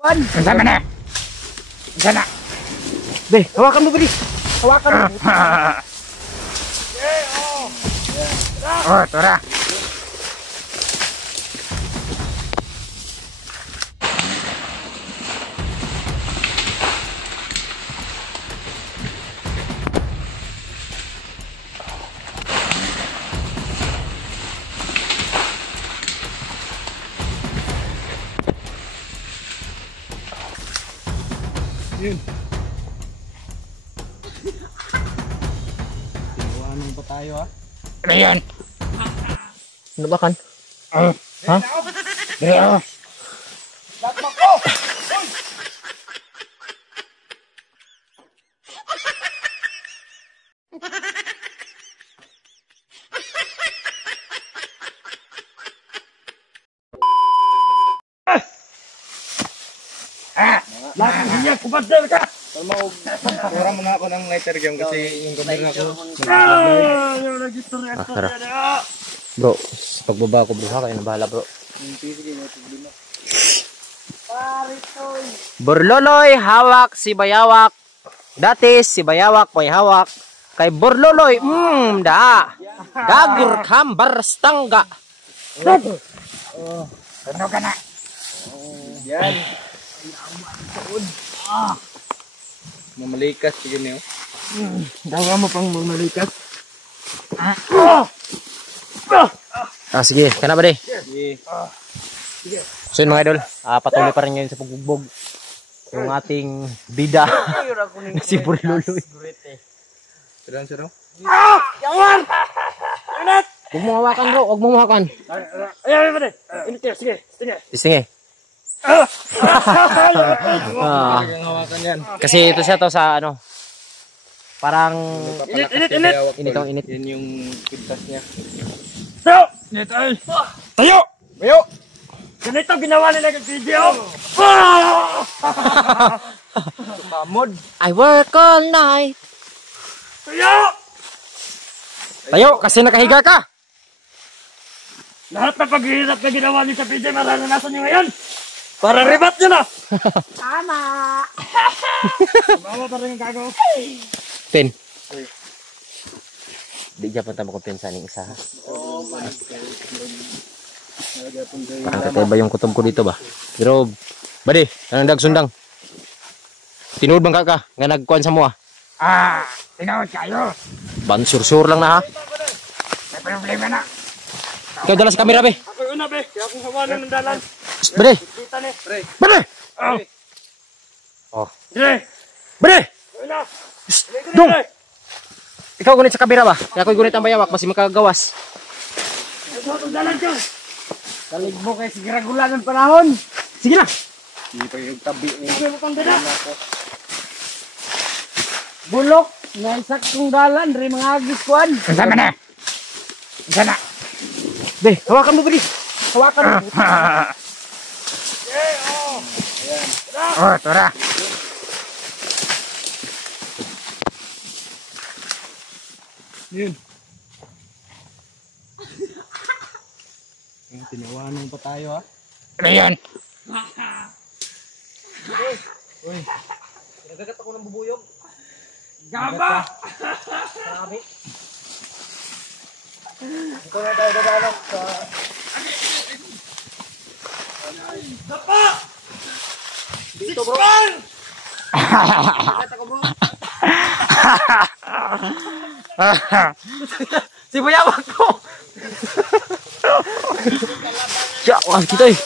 Sama na. Sana. Be, hawakan mo, Bili. Hawakan mo. Oh, tora. Yun. Tinawanan pa tayo, ha? Ano yan? Ano ba kan? Ha? Deo. Lakmak ko! Lakang niya, kumadal ka! Pura mo nga ako ng lighter game kasi yung gamit ako. Bro, sa pagbaba ko bro ha, kayo na bahala bro. Borloloy, hawak si Bayawak. Dati si Bayawak may hawak. Kay Borloloy, da. Gagur kambar stangga. Ano ka na? Yan. Mamalikas siguro niyo. Dawa mo pang mamalikas. Sige, kana ba de? Sige. So yun mga idol, patuloy pa rin ngayon sa pagbugbog yung ating bida na si Borloloy. Sirang. Yawan! Inat! Huwag mo hawakan bro, huwag mo hawakan. Ayan, pare. Init yan, sige. Sige. Kasi ito siya to sa ano, parang Init. init. Yan yung pintas niya. Tayo! Tayo! Ganito ginawa nila ng video. Kamod. I work all night. Tayo, kasi nakahiga ka. Lahat na paghihirap na ginawa niyo sa video, maranasan niyo ngayon. Para ribat niyo na. Tama. Tama pa rin ang gago. Pin. Di dyan punta mo kumpensa ng isa. Nakakatay ba yung kutob ko dito ba? Pero, badi, anong dagsundang? Tinuod bang ka nga nagkuhan sa mua? Tinawad kayo. Bansursur lang na ha. May problema na. Ikaw dala sa kamera be. Ako una, be. Kaya akong hawanan ng dalan. Badi! Kita ni. Badi! Oh. Oh. Dire. Badi! Una. Dong! Ikaw gunit sa kamera ba? Kaya ako'y gunit ang bayawak, basi makagawas. Ito ang dalan ko. Talig mo kay sige ragulan ng panahon. Sige na! Hindi pa yung tabi niya. Sige mo pang dala. Bulok. Naisak kong dalan. Dari mga agis kuan. Sama na. Sana. Be, hawakan mo bali. Hawakan mo. Oh, tora. Yun. Tinawanan pa tayo ha. Ano yan? Uy. Nagagat ako ng bubuyog. Gaba! Marami. Ito na tayo dadalok sa... Dapa! Dito bro. Nagagat ako bro. Si Bayawak ko. Ya, wah kita eh.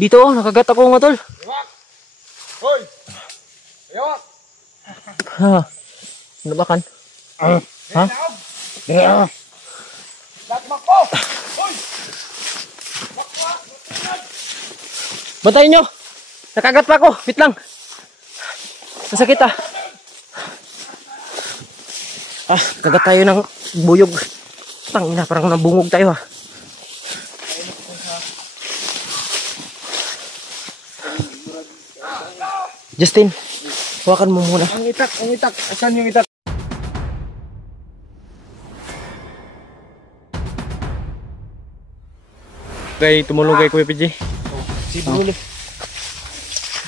Dito oh, nakagat ako nga tol. Hoy! Ayok! Ha. Ano ba kan? Ha? Deo! Lakmak ko! Hoy! Bantayin nyo. Nakagat pa ako. Wait lang. Masakit ah. Kagat tayo ng buyog. Tangina, parang nabungog tayo ah. Justin, hawakan mo muna. Ang itak. Asan yung itak? Kay tumulong kay Kuya PJ. Si Bruno.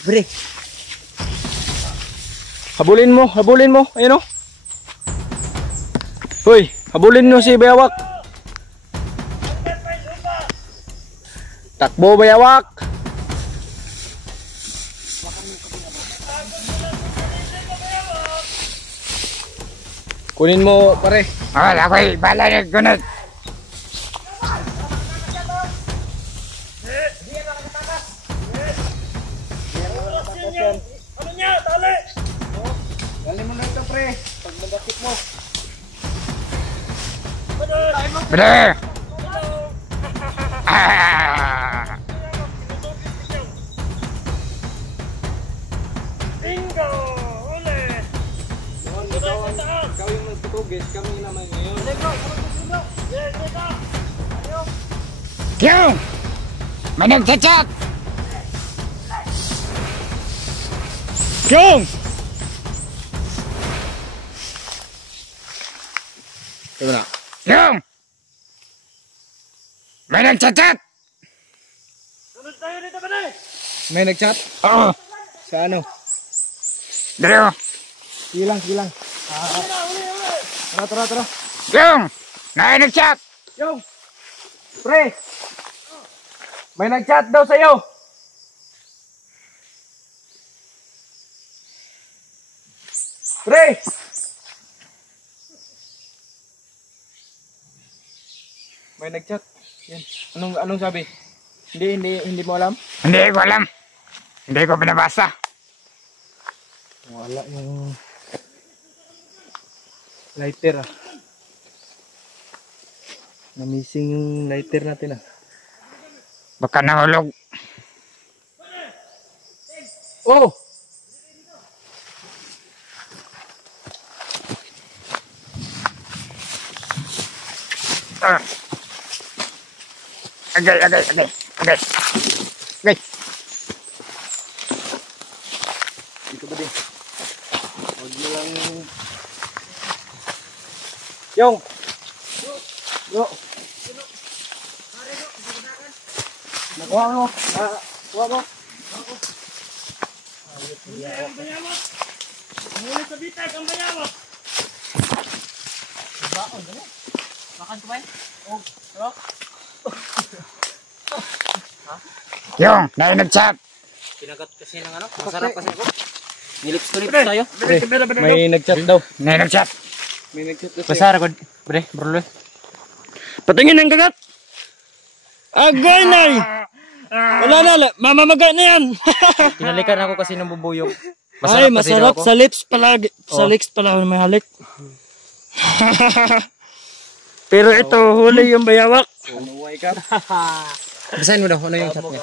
Bre. Habulin mo, habulin mo. Ayun o. Hoy, habulin mo si Bayawak. Takbo Bayawak. Kunin mo pare. Wala ko'y bala na gunod. Ano niya? Tali! Dali mo na ito pre. Pag nagakit mo. Bre! Ah! Bingo! Uli! Ikaw yung nagtutugis, kami naman ngayon. Kyung! May nagchat-chat! Kyung! Ito na. Kyung! May nagchat-chat! Sunod tayo dito ba na eh? May nagchat? Oo! Sa ano? Dero! Silang. Tara. Kyung! May nagchat! Yo! Pre! May nagchat daw sa'yo! Pre! May nagchat. Yan. Anong sabi? Hindi mo alam? Hindi ko alam. Hindi ko binabasa. Wala yung lighter ah. Na-missing yung lighter natin ah. Baka nahulog. Oh! Ah. Agay. Dito ba din? Huwag mo lang... Yung! Yo! Nakuha mo! Nakuha mo! Ang bayawak! Muli sa bitag ang bayawak! Kyung! May nagchat! Pinagat kasi ng ano, masarap kasi ako. Nilips tayo. May nagchat daw. May nagchat! May nagchat daw. Masarap ko, bre, bro. Patingin ang kagat! Agay nay! Wala na, mamamaga na yan! Tinalikan ako kasi ng bubuyog. Ay, kasi masarap daw ako. sa lips palagi. Sa lips pala may halik. Pero ito, huli yung bayawak. Umuway ka. Basahin mo daw, ano yung chat niya?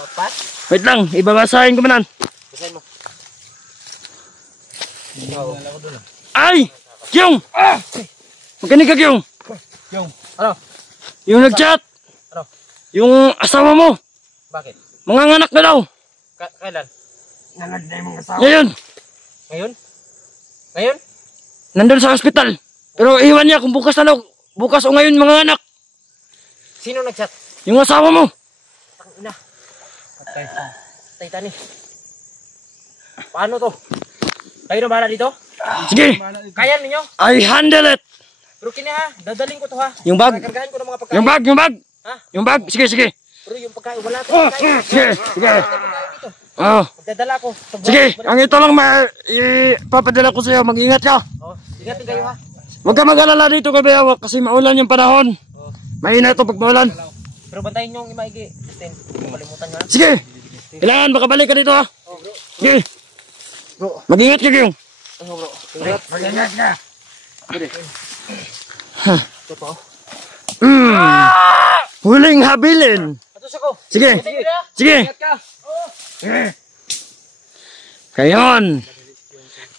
Wait lang, ibabasahin ko manan. Basahin mo. Ay! Kyung! Magkanig ka, Kyung! Yung. Ano? Yung nagchat! Ano? Yung asawa mo! Bakit? Mga nganak na daw! Kailan? Ngayon! Ngayon? Nandun sa hospital. Pero iwan niya kung bukas na daw. Bukas o ngayon mga anak. Sino nag-chat? Yung asawa mo. Ang ina. Patay tani. Paano to? Kayo na bahala dito? Sige! Kaya ninyo? I handle it! Pero kini ha, dadaling ko to ha. Yung bag! Kargahin ko ng mga pagkain. Yung bag! Ha? Yung bag! Sige, sige! Pero yung pagkain, wala tayong pagkain. Sige, sige! Dito. Oh. Magdadala ko. Sige! Ang ito lang ipapadala ko sa'yo. Mag-ingat ka! Oh, ingatin kayo ha. Huwag ka mag-alala dito kay Bayawak kasi maulan yung panahon. Mainit ito pag maulan. Pero bantayin nyo yung maigi. Justin, malimutan nyo ha. Sige! Kailangan makabalik ka dito ha. Sige! Mag-ingat ka Gyung. Mag-ingat ka! Huling habilin. Atos ako. Sige! Sige! Kayon!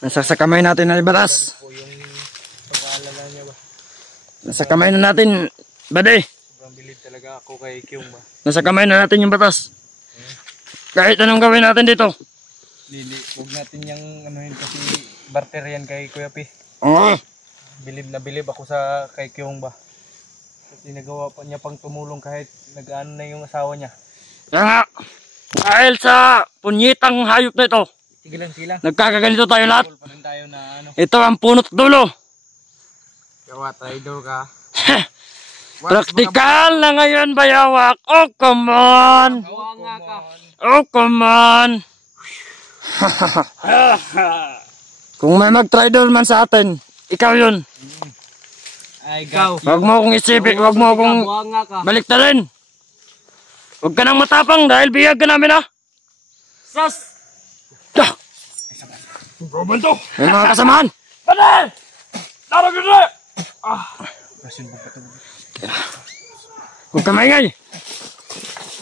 Nasa kamay natin na batas. Nasa kamay na natin, bade. Sobrang bilib talaga ako kay Kyung ba. Nasa kamay na natin yung batas. Kahit anong gawin natin dito. Lili, huwag natin yung anuhin kasi barter yan kay Kuya P. Oo. Bilib na bilib ako sa kay Kyung ba. Kasi nagawa pa niya pang tumulong kahit nag-ano na yung asawa niya. Kaya nga, Dahil sa punyitang hayop na ito, Sige lang. nagkakaganito tayo lahat. Pa rin tayo na ano. Ito ang punot dulo. Gawa, traitor ka. Praktikal na ngayon, bayawak. Oh, come on. Gawa ka. Oh, come on. Kung may mag-traitor man sa atin, ikaw yun. Ay, ikaw. Huwag mo akong isipin, huwag mo akong baliktarin. Huwag ka nang matapang dahil bihag ka namin, ha? Sus! Robin to! May mga kasamahan! Bade! Naragin na! Huwag ka maingay!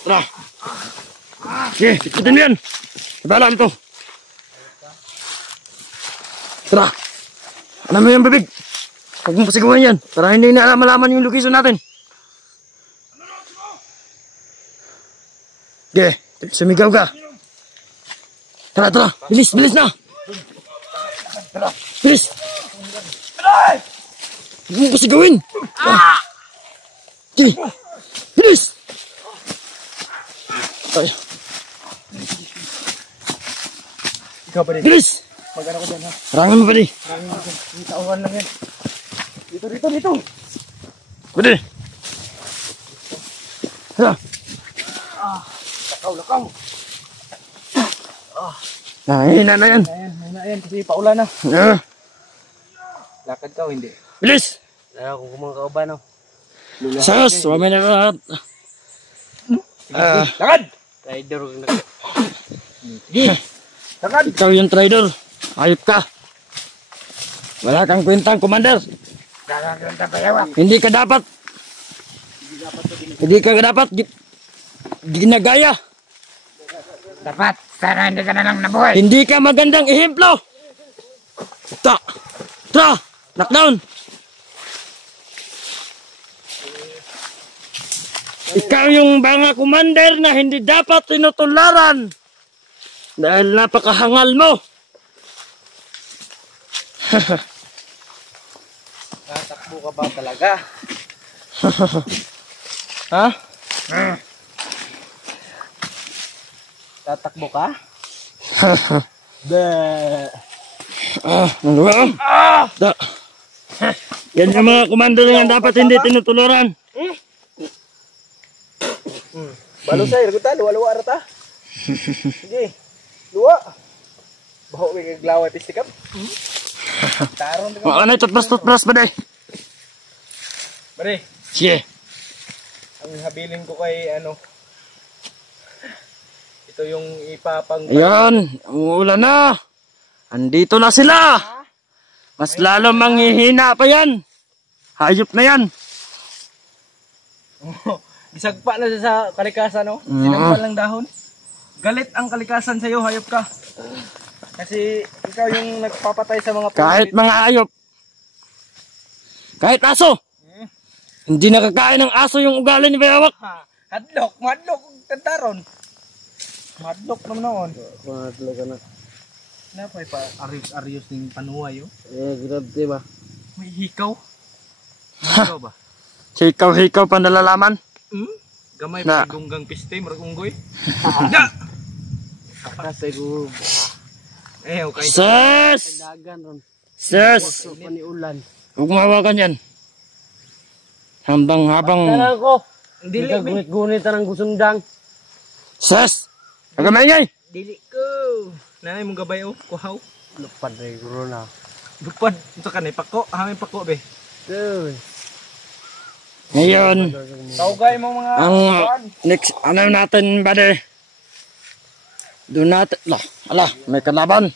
Tara! Sige, ikutin mo yan! Ibala dito! Tara! Alam mo yung bibig! Huwag mo pasiguan yan para hindi na malaman yung location natin. Sige, sumigaw ka! Tara! Bilis na! Bilis! Huwag mo kasi gawin! Sige! Bilis! Ay. Ikaw pa rin. Bilis! Mag-ano ko dyan ha. Harangan mo pa di. Tauhan lang yan. Dito. Pwede. Tara. Lakaw. Hina na yan. Ayan, kasi paulan na. Lakad ka o hindi? Bilis! Wala ko kumang kauban no. Sus! Wala na lahat. Lakad! Rider. Lakad! Ikaw yung trader. Ayop ka. Wala kang kwentang, commander. Gagaganda bayawak. Hindi ka dapat ginagaya. Dapat, sana hindi ka na lang nabuhay. Hindi ka magandang ehemplo. Tra! Knockdown! Ikaw yung mga commander na hindi dapat tinutularan. Dahil napakahangal mo. Tatakbo ka ba talaga? Ha? Tatakbo ka? Yan yung mga commander na dapat hindi tinutularan. Balo sa'yo, lagutan, luwa-luwa rata. Sige, luwa. Baho may kaglaway pistikap. Taron ka. Ano ito, toothbrush ba day? Pare, Sige. ang habilin ko kay ano, ito yung ipapang... Ayan, umuulan na. Andito na sila. Mas lalo manghihina pa yan. Hayop na yan. Gisagpa na siya sa kalikasan, no? Sinampal ng dahon. Galit ang kalikasan sa'yo, hayop ka. Kasi ikaw yung nagpapatay sa mga Kahit mga hayop. Kahit aso. Hindi nakakain ng aso yung ugali ni Bayawak. Hadlok, madlok, kantaron. Madlok naman noon. Madlo ka na. Napay pa, arios ng panuway, oh. Grabe ba? May hikaw. Hikaw ba? Hikaw pa nalalaman. Gamay Na. pa dunggang piste, marag unggoy. Da! Kasi ko Okay. Sus! dagan ron. Sus! Pani ulan. Huwag mahawakan yan. Habang Tanan ko. Dili, Hindi ka be. gunit-gunit ng gusundang. Sus! Huwag ka maingay! Dili ko. Nanay mong gabay, oh. Kuhaw. Lupad na yung na. Lupad. Ito ka na, pako. Hangin pako, be. Ngayon, Taugay mo mga... ang next, ano natin ba de? Doon natin, may kalaban.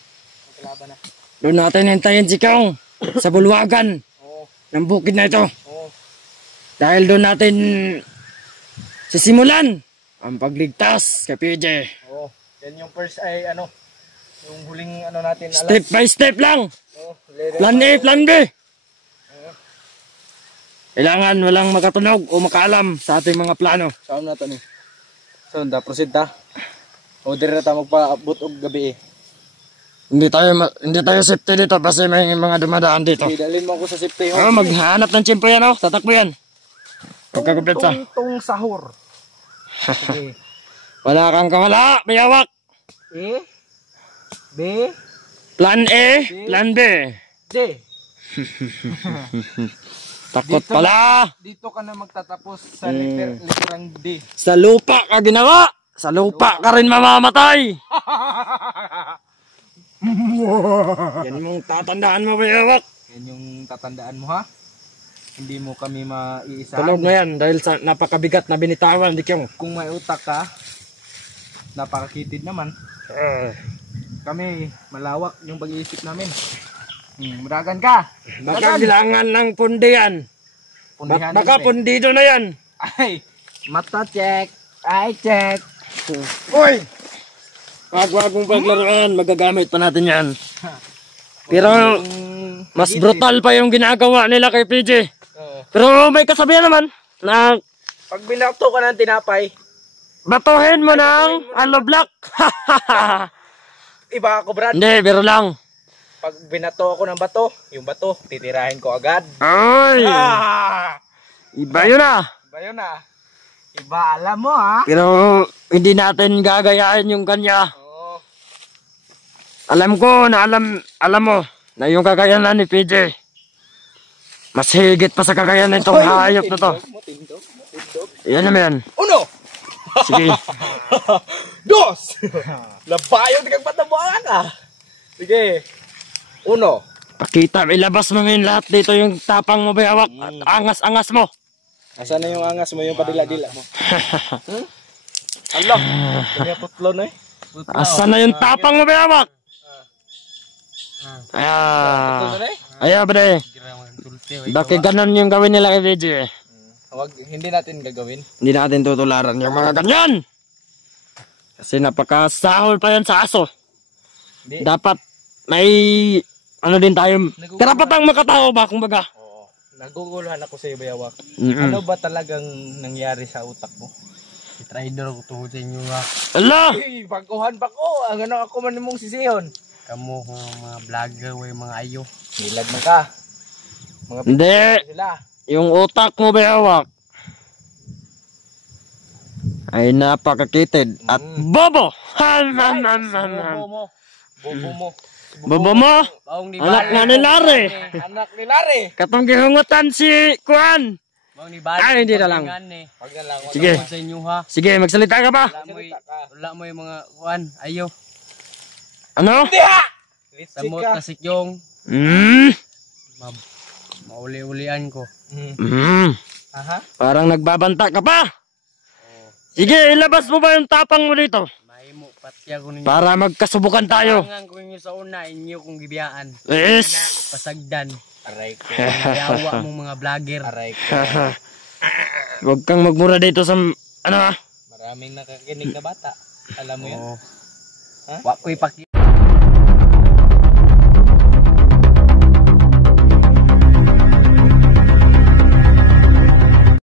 Kalaban na. Doon natin hintayin si Kong sa bulwagan Oo. ng bukid na ito. Oo. Dahil doon natin sisimulan ang pagligtas kay PJ. Oo. Yan yung first ay ano. Yung huling ano natin. Step by step lang. Oo. Lere. Plan A, plan B. Kailangan walang makatunog o makaalam sa ating mga plano. Saan na ito ni? Saan da? Proceed ta? O dire na ta magpaabot og gabi eh. Hindi tayo safety dito kasi may mga dumadaan dito. Okay, dalhin mo ako sa safety. Oh, maghanap ng tiyempo yan, oh. Tatakbo yan. Pagkakuplit sa. Tong sahur. Sige. Wala kang kawala, bayawak. A. B. Plan A, plan B. D. Takot pala. Dito ka na magtatapos sa literang D. Sa lupa ka ginawa. Sa lupa ka rin mamamatay. Yan mong tatandaan mo, bayawak. Yan yung tatandaan mo, ha? Hindi mo kami maiisahan. Tulog na yan dahil sa napakabigat na binitawan, Dikyong. Kung may utak ka, napakakitid naman. Kami, malawak yung pag-iisip namin. Muragan ka. Baka kailangan ng pundi yan. Baka pundido na yan. Ay, mata check. Eye check. Uy! Wag mong paglaruan, magagamit pa natin yan. Pero mas brutal pa yung ginagawa nila kay PJ. Pero may kasabihan naman na Pag binato ka ng tinapay, batuhin mo ng hollow block. iba ako, Brad. Hindi, biro lang. Pag binato ako ng bato, yung bato, titirahin ko agad. Ay! Ah! Iba yun ah. Iba yun ah. Iba, alam mo ah. Pero hindi natin gagayahin yung kanya. Oo. Alam ko na alam mo na yung kakayanan ni PJ mas higit pa sa kakayanan nitong hayop na to. Tindog. Yan naman. Uno! Sige. Dos! Labayo, di kang patabuan ah. Sige. Uno. Pakita, ilabas mo ngayon lahat dito yung tapang mo, bayawak. At angas-angas mo. Asan na yung angas mo, yung padila-dila mo? Allah, kaya putlo na eh. Asan na yung tapang mo, bayawak? Putlo na eh. Ayaw ba na eh? Bakit ganun yung gawin nila kay PJ eh? Hindi natin gagawin. Hindi natin tutularan yung mga ganyan. Kasi napakasahol pa yan sa aso. Hindi. Dapat may ano din tayo. Karapatang makatao ba kumbaga? Oo. Naguguluhan ako sa iyo, Bayawak. Mm-mm. Ano ba talagang nangyari sa utak mo? Trader ko tuhod sa inyo nga. Ala! Ay, baguhan pa ko. Ang ano ako man mong sisihon. Kamu mga vlogger way mga ayo. Nilag na ka. Mga Hindi. sila. Yung utak mo, bayawak, ay napakakitid at bobo! Bobo mo. Bobo mo? Baong ni Anak nga ni Lare! Anak ni Lare. Katong gihungutan si Kuan! Baong ni Bali. Ay, hindi na lang. Wag na lang. Sige. Sa inyo ha. Sige, magsalita ka ba? Wala mo yung mga kuan ayo. Ano? Samot na sikyong. Mauli-ulian ko. Aha. Parang nagbabanta ka pa! Sige, ilabas mo ba yung tapang mo dito? Mahimo patya ko ninyo. Para magkasubukan tayo. Tangan ko inyo sa una, inyo kong gibiyaan. Yes! Pasagdan. Aray ko. Nayawa mong mga vlogger. Aray ko. Huwag kang magmura dito sa ano ah. Maraming nakakinig na bata. Alam mo yan? Wa ko'y paki